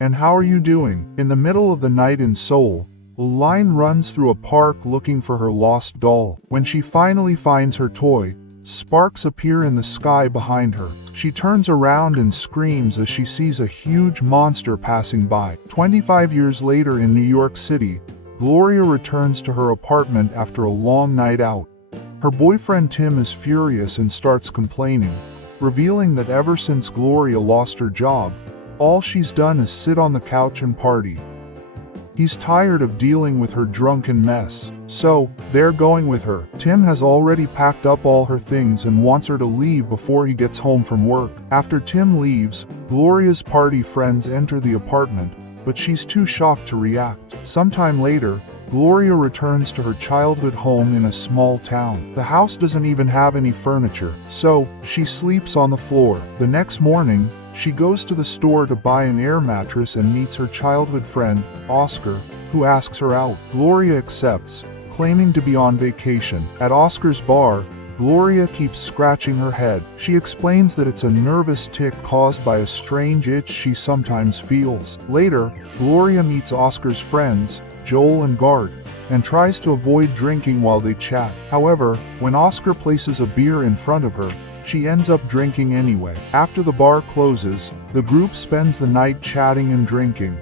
and how are you doing? In the middle of the night in Seoul, Logline runs through a park looking for her lost doll. When she finally finds her toy, sparks appear in the sky behind her. She turns around and screams as she sees a huge monster passing by. 25 years later in New York City, Gloria returns to her apartment after a long night out. Her boyfriend Tim is furious and starts complaining, revealing that ever since Gloria lost her job, all she's done is sit on the couch and party. He's tired of dealing with her drunken mess, so they're going with her. Tim has already packed up all her things and wants her to leave before he gets home from work. After Tim leaves, Gloria's party friends enter the apartment, but she's too shocked to react. Sometime later, Gloria returns to her childhood home in a small town. The house doesn't even have any furniture, so she sleeps on the floor. The next morning, she goes to the store to buy an air mattress and meets her childhood friend, Oscar, who asks her out. Gloria accepts, claiming to be on vacation. At Oscar's bar, Gloria keeps scratching her head. She explains that it's a nervous tic caused by a strange itch she sometimes feels. Later, Gloria meets Oscar's friends, Joel and Gart, and tries to avoid drinking while they chat. However, when Oscar places a beer in front of her, she ends up drinking anyway. After the bar closes, the group spends the night chatting and drinking.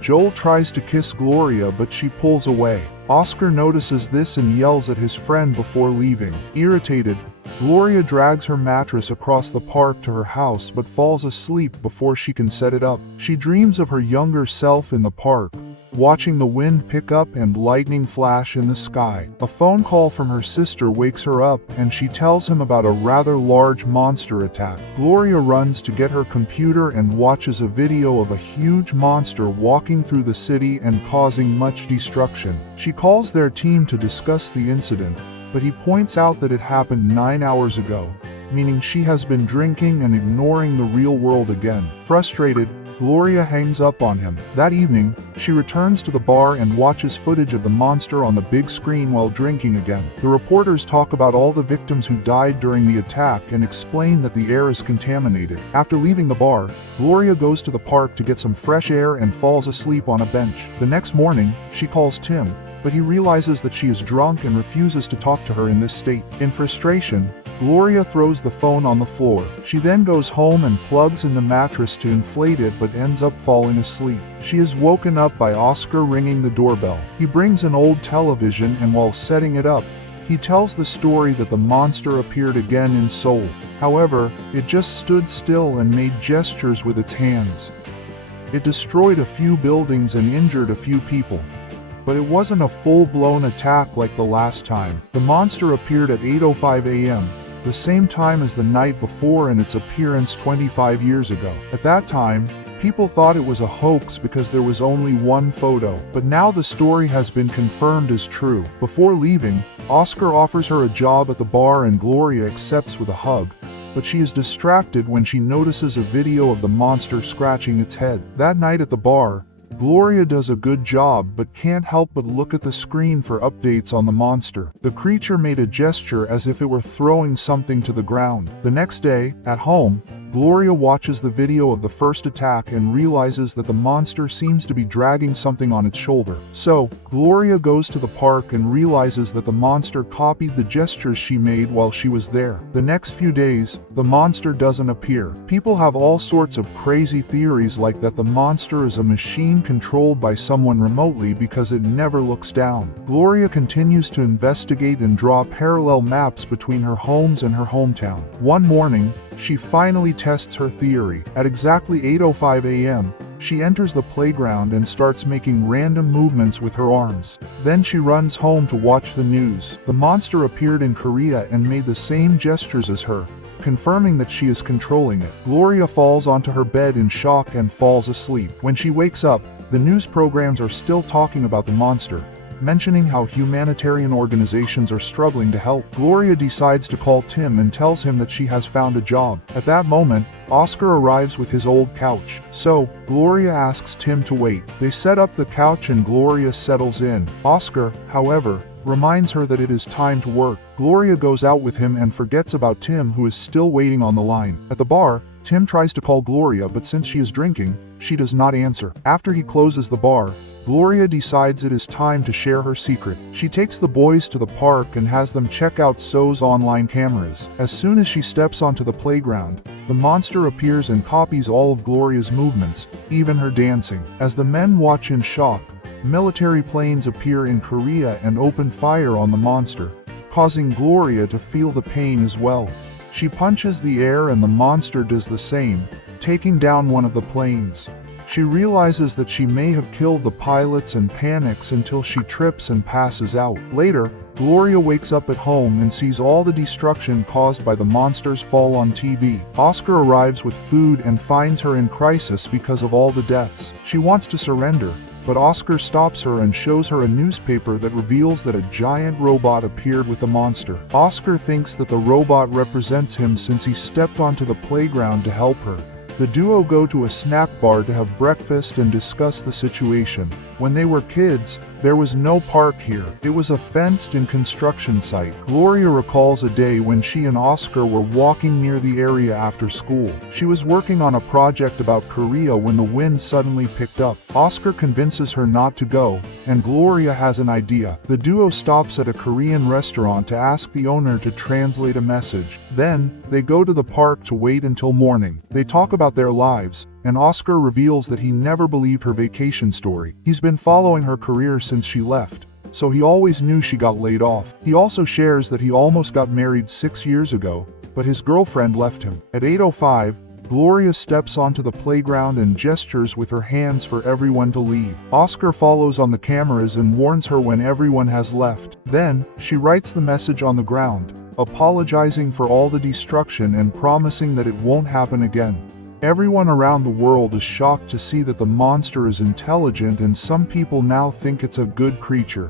Joel tries to kiss Gloria but she pulls away. Oscar notices this and yells at his friend before leaving. Irritated, Gloria drags her mattress across the park to her house but falls asleep before she can set it up. She dreams of her younger self in the park, watching the wind pick up and lightning flash in the sky. A phone call from her sister wakes her up and she tells him about a rather large monster attack. Gloria runs to get her computer and watches a video of a huge monster walking through the city and causing much destruction. She calls their team to discuss the incident, but he points out that it happened 9 hours ago, meaning she has been drinking and ignoring the real world again. Frustrated, Gloria hangs up on him. That evening, she returns to the bar and watches footage of the monster on the big screen while drinking again. The reporters talk about all the victims who died during the attack and explain that the air is contaminated. After leaving the bar, Gloria goes to the park to get some fresh air and falls asleep on a bench. The next morning, she calls Tim, but he realizes that she is drunk and refuses to talk to her in this state. In frustration, Gloria throws the phone on the floor. She then goes home and plugs in the mattress to inflate it but ends up falling asleep. She is woken up by Oscar ringing the doorbell. He brings an old television and while setting it up, he tells the story that the monster appeared again in Seoul. However, it just stood still and made gestures with its hands. It destroyed a few buildings and injured a few people. But it wasn't a full-blown attack like the last time. The monster appeared at 8:05 a.m., the same time as the night before and its appearance 25 years ago. At that time, people thought it was a hoax because there was only one photo, but now the story has been confirmed as true. Before leaving, Oscar offers her a job at the bar and Gloria accepts with a hug, but she is distracted when she notices a video of the monster scratching its head. That night at the bar, Gloria does a good job but can't help but look at the screen for updates on the monster. The creature made a gesture as if it were throwing something to the ground. The next day, at home, Gloria watches the video of the first attack and realizes that the monster seems to be dragging something on its shoulder. So, Gloria goes to the park and realizes that the monster copied the gestures she made while she was there. The next few days, the monster doesn't appear. People have all sorts of crazy theories like that the monster is a machine controlled by someone remotely because it never looks down. Gloria continues to investigate and draw parallel maps between her homes and her hometown. One morning, she finally tests her theory. At exactly 8:05 a.m., she enters the playground and starts making random movements with her arms. Then she runs home to watch the news. The monster appeared in Korea and made the same gestures as her, confirming that she is controlling it. Gloria falls onto her bed in shock and falls asleep. When she wakes up, the news programs are still talking about the monster, mentioning how humanitarian organizations are struggling to help. Gloria decides to call Tim and tells him that she has found a job. At that moment, Oscar arrives with his old couch. So, Gloria asks Tim to wait. They set up the couch and Gloria settles in. Oscar, however, reminds her that it is time to work. Gloria goes out with him and forgets about Tim, who is still waiting on the line. At the bar, Tim tries to call Gloria, but since she is drinking, she does not answer. After he closes the bar, Gloria decides it is time to share her secret. She takes the boys to the park and has them check out So's online cameras. As soon as she steps onto the playground, the monster appears and copies all of Gloria's movements, even her dancing. As the men watch in shock, military planes appear in Korea and open fire on the monster, causing Gloria to feel the pain as well. She punches the air and the monster does the same, taking down one of the planes. She realizes that she may have killed the pilots and panics until she trips and passes out. Later, Gloria wakes up at home and sees all the destruction caused by the monster's fall on TV. Oscar arrives with food and finds her in crisis because of all the deaths. She wants to surrender, but Oscar stops her and shows her a newspaper that reveals that a giant robot appeared with the monster. Oscar thinks that the robot represents him since he stepped onto the playground to help her. The duo go to a snack bar to have breakfast and discuss the situation. When they were kids, there was no park here. It was a fenced-in construction site. Gloria recalls a day when she and Oscar were walking near the area after school. She was working on a project about Korea when the wind suddenly picked up. Oscar convinces her not to go, and Gloria has an idea. The duo stops at a Korean restaurant to ask the owner to translate a message. Then, they go to the park to wait until morning. They talk about their lives, and Oscar reveals that he never believed her vacation story. He's been following her career since she left, so he always knew she got laid off. He also shares that he almost got married 6 years ago, but his girlfriend left him. At 8:05, Gloria steps onto the playground and gestures with her hands for everyone to leave. Oscar follows on the cameras and warns her when everyone has left. Then, she writes the message on the ground, apologizing for all the destruction and promising that it won't happen again. Everyone around the world is shocked to see that the monster is intelligent, and some people now think it's a good creature.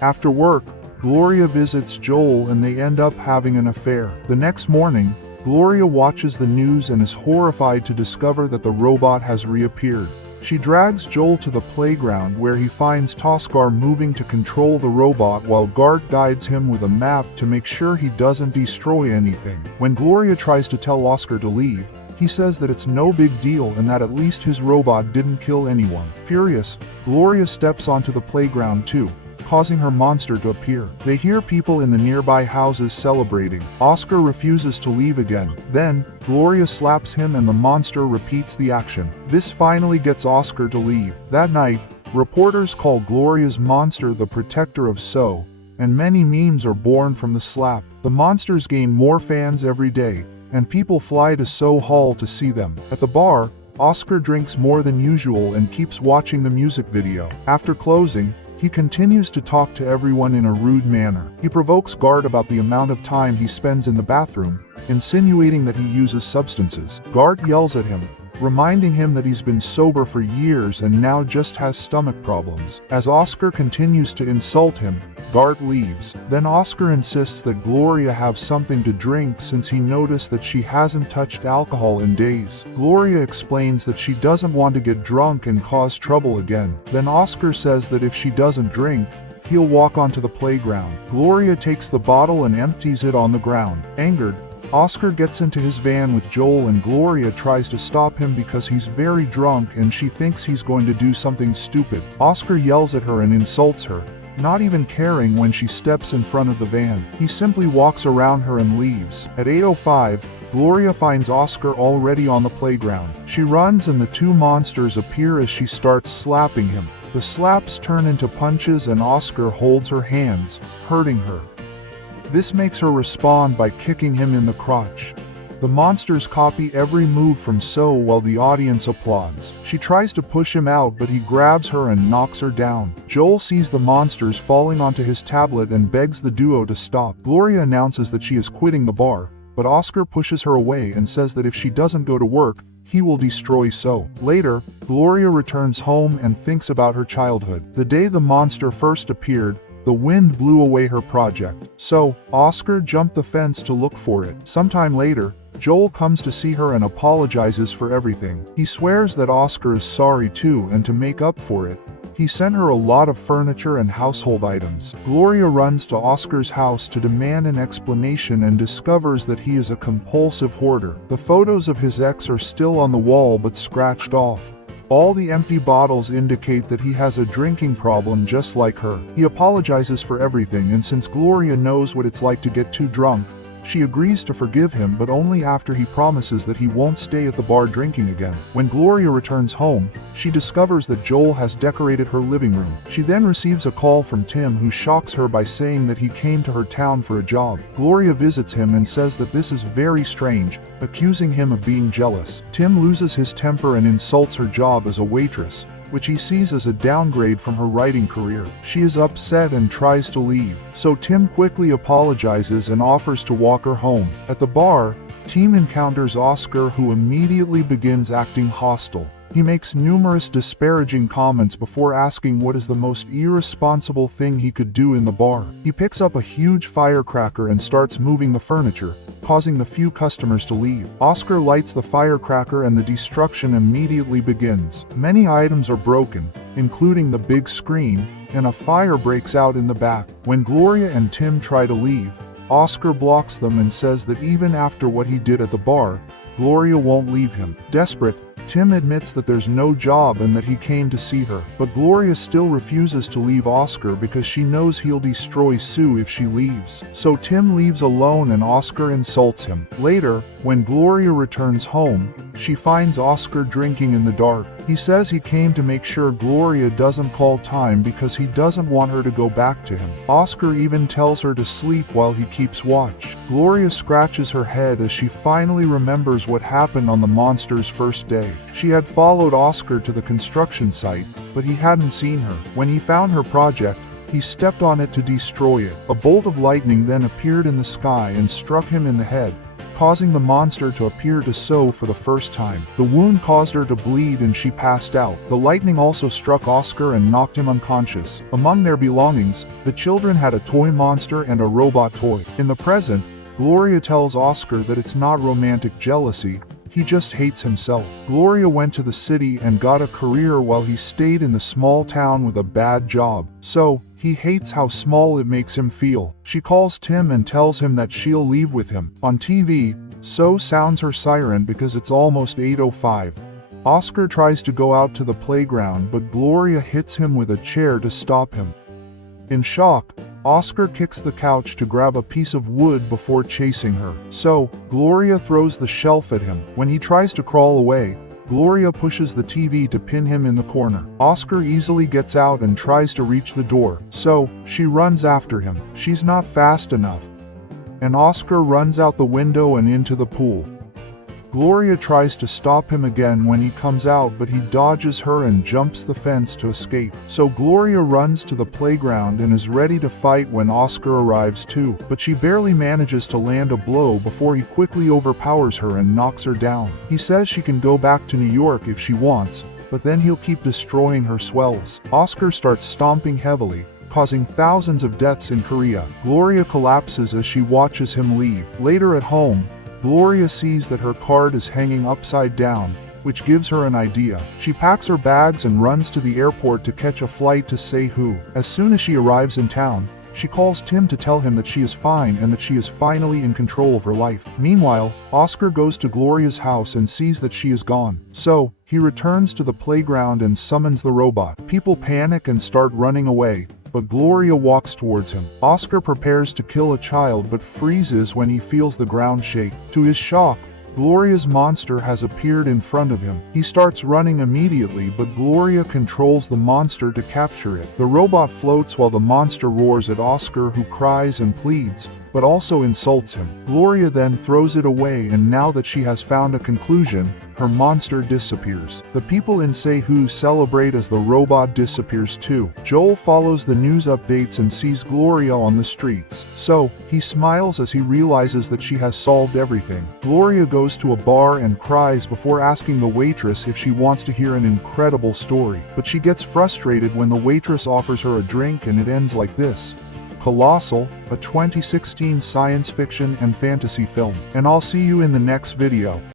After work, Gloria visits Joel and they end up having an affair. The next morning, Gloria watches the news and is horrified to discover that the robot has reappeared. She drags Joel to the playground where he finds Toskar moving to control the robot while Gart guides him with a map to make sure he doesn't destroy anything. When Gloria tries to tell Oscar to leave, he says that it's no big deal and that at least his robot didn't kill anyone. Furious, Gloria steps onto the playground too, causing her monster to appear. They hear people in the nearby houses celebrating. Oscar refuses to leave again. Then, Gloria slaps him and the monster repeats the action. This finally gets Oscar to leave. That night, reporters call Gloria's monster the protector of So, and many memes are born from the slap. The monsters gain more fans every day, and people fly to So Hall to see them. At the bar, Oscar drinks more than usual and keeps watching the music video. After closing, he continues to talk to everyone in a rude manner. He provokes Gart about the amount of time he spends in the bathroom, insinuating that he uses substances. Gart yells at him, reminding him that he's been sober for years and now just has stomach problems. As Oscar continues to insult him, Gart leaves. Then Oscar insists that Gloria have something to drink since he noticed that she hasn't touched alcohol in days. Gloria explains that she doesn't want to get drunk and cause trouble again. Then Oscar says that if she doesn't drink, he'll walk onto the playground. Gloria takes the bottle and empties it on the ground. Angered, Oscar gets into his van with Joel and Gloria tries to stop him because he's very drunk and she thinks he's going to do something stupid. Oscar yells at her and insults her, not even caring when she steps in front of the van. He simply walks around her and leaves. At 8:05, Gloria finds Oscar already on the playground. She runs and the two monsters appear as she starts slapping him. The slaps turn into punches and Oscar holds her hands, hurting her. This makes her respond by kicking him in the crotch. The monsters copy every move from So while the audience applauds. She tries to push him out but he grabs her and knocks her down. Joel sees the monsters falling onto his tablet and begs the duo to stop. Gloria announces that she is quitting the bar, but Oscar pushes her away and says that if she doesn't go to work, he will destroy So. Later, Gloria returns home and thinks about her childhood. The day the monster first appeared, the wind blew away her project. So, Oscar jumped the fence to look for it. Sometime later, Joel comes to see her and apologizes for everything. He swears that Oscar is sorry too, and to make up for it, He sent her a lot of furniture and household items. Gloria runs to Oscar's house to demand an explanation and discovers that he is a compulsive hoarder. The photos of his ex are still on the wall but scratched off. All the empty bottles indicate that he has a drinking problem just like her. He apologizes for everything, and since Gloria knows what it's like to get too drunk, she agrees to forgive him, but only after he promises that he won't stay at the bar drinking again. When Gloria returns home, she discovers that Joel has decorated her living room. She then receives a call from Tim, who shocks her by saying that he came to her town for a job. Gloria visits him and says that this is very strange, accusing him of being jealous. Tim loses his temper and insults her job as a waitress, which he sees as a downgrade from her writing career. She is upset and tries to leave, so Tim quickly apologizes and offers to walk her home. At the bar, Tim encounters Oscar, who immediately begins acting hostile. He makes numerous disparaging comments before asking what is the most irresponsible thing he could do in the bar. He picks up a huge firecracker and starts moving the furniture, causing the few customers to leave. Oscar lights the firecracker and the destruction immediately begins. Many items are broken, including the big screen, and a fire breaks out in the back. When Gloria and Tim try to leave, Oscar blocks them and says that even after what he did at the bar, Gloria won't leave him. Desperate, Tim admits that there's no job and that he came to see her, but Gloria still refuses to leave Oscar because she knows he'll destroy Sue if she leaves. So Tim leaves alone and Oscar insults him. Later, when Gloria returns home, she finds Oscar drinking in the dark. He says he came to make sure Gloria doesn't call time because he doesn't want her to go back to him. Oscar even tells her to sleep while he keeps watch. Gloria scratches her head as she finally remembers what happened on the monster's first day. She had followed Oscar to the construction site, but he hadn't seen her. When he found her project, he stepped on it to destroy it. A bolt of lightning then appeared in the sky and struck him in the head, causing the monster to appear to Sue for the first time. The wound caused her to bleed and she passed out. The lightning also struck Oscar and knocked him unconscious. Among their belongings, the children had a toy monster and a robot toy. In the present, Gloria tells Oscar that it's not romantic jealousy, he just hates himself. Gloria went to the city and got a career while he stayed in the small town with a bad job. So, he hates how small it makes him feel. She calls Tim and tells him that she'll leave with him. On TV, Sue sounds her siren because it's almost 8:05. Oscar tries to go out to the playground, but Gloria hits him with a chair to stop him. In shock, Oscar kicks the couch to grab a piece of wood before chasing her. So, Gloria throws the shelf at him. When he tries to crawl away, Gloria pushes the TV to pin him in the corner. Oscar easily gets out and tries to reach the door, so she runs after him. She's not fast enough, and Oscar runs out the window and into the pool. Gloria tries to stop him again when he comes out, but he dodges her and jumps the fence to escape. So Gloria runs to the playground and is ready to fight when Oscar arrives too, but she barely manages to land a blow before he quickly overpowers her and knocks her down. He says she can go back to New York if she wants, but then he'll keep destroying her swells. Oscar starts stomping heavily, causing thousands of deaths in Korea. Gloria collapses as she watches him leave. Later at home, Gloria sees that her card is hanging upside down, which gives her an idea. She packs her bags and runs to the airport to catch a flight to Seoul. As soon as she arrives in town, she calls Tim to tell him that she is fine and that she is finally in control of her life. Meanwhile, Oscar goes to Gloria's house and sees that she is gone. So, he returns to the playground and summons the robot. People panic and start running away, but Gloria walks towards him. Oscar prepares to kill a child but freezes when he feels the ground shake. To his shock, Gloria's monster has appeared in front of him. He starts running immediately, but Gloria controls the monster to capture it. The robot floats while the monster roars at Oscar, who cries and pleads, but also insults him. Gloria then throws it away, and now that she has found a conclusion, her monster disappears. The people in Seoul celebrate as the robot disappears too. Joel follows the news updates and sees Gloria on the streets. So, he smiles as he realizes that she has solved everything. Gloria goes to a bar and cries before asking the waitress if she wants to hear an incredible story. But she gets frustrated when the waitress offers her a drink, and it ends like this. Colossal, a 2016 science fiction and fantasy film. And I'll see you in the next video.